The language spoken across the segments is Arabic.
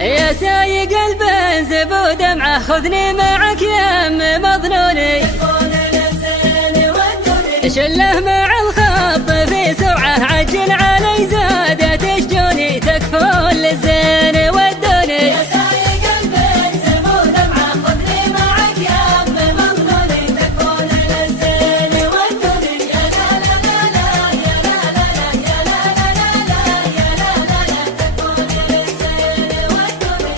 يا سايق البنز ودمعه خذني معك يا ام مظنوني، شله مع الخط في سرعه عجل علي زادت شجوني تكفون للزين ودوني. يا سايق البنز ودمعه خذني معك يا ام مظنوني، تكفون للزين ودوني. يا لا لا لا لا يا لا لا لا يا لا لا لا لا يا لا لا لا تكفون للزين ودوني.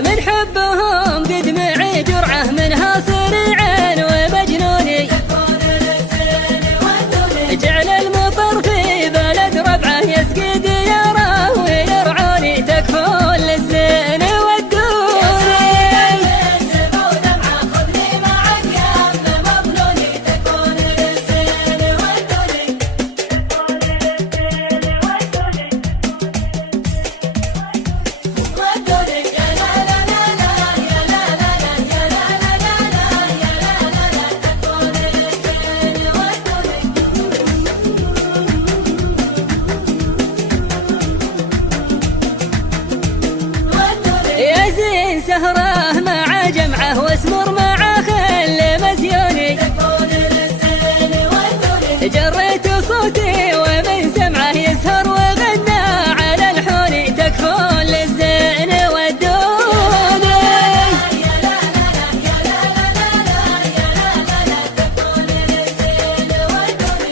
من حبهم قد معي جرعة منها صريعين ومجنوني، جعل المطر في بلد ربعه يسقي دياره ويرعوني تكفون للزين ودوني. خذني معك يا ام مظنوني، تكفون للزين ودوني. يا زين سهره مع جمعه واسمر مع خل مزيوني، جريت صوتي ومن سمعه يسهر وغنى على الحوني تكفون للزين ودوني.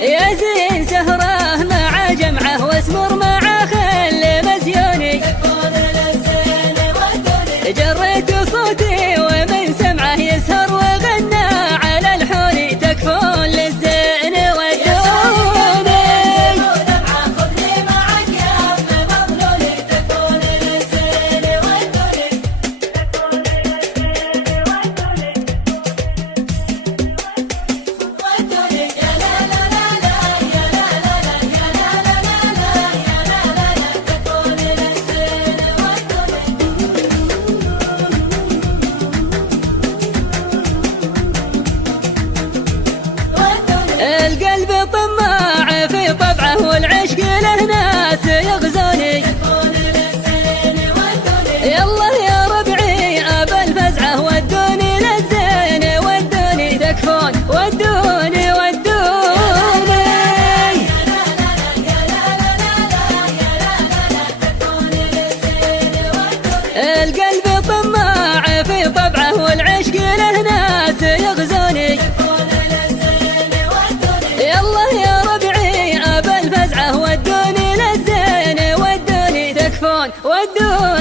يا زين سهره مع جمعه واسمر مع خل مزيوني، جريت صوتي ومن سمعه يسهر وغنى على الحوني تكفون للزين ودوني. خذني معك يا ام مظنوني، تكفون للزين ودوني. يا لا لا لا لا يا لا لا لا يا لا لا لا لا يا لا لا لا تكفون للزين ودوني. القلب طماع في طبعه والعشق له ناس يغزوني، يلا يا ربعي ابا الفزعه ودوني للزين ودوني تكفون ودوني ودوني. القلب طماع في طبعه والعشق له ناس يغزوني، يلا يا ربعي ابا الفزعه ودوني للزين ودوني تكفون ودوني.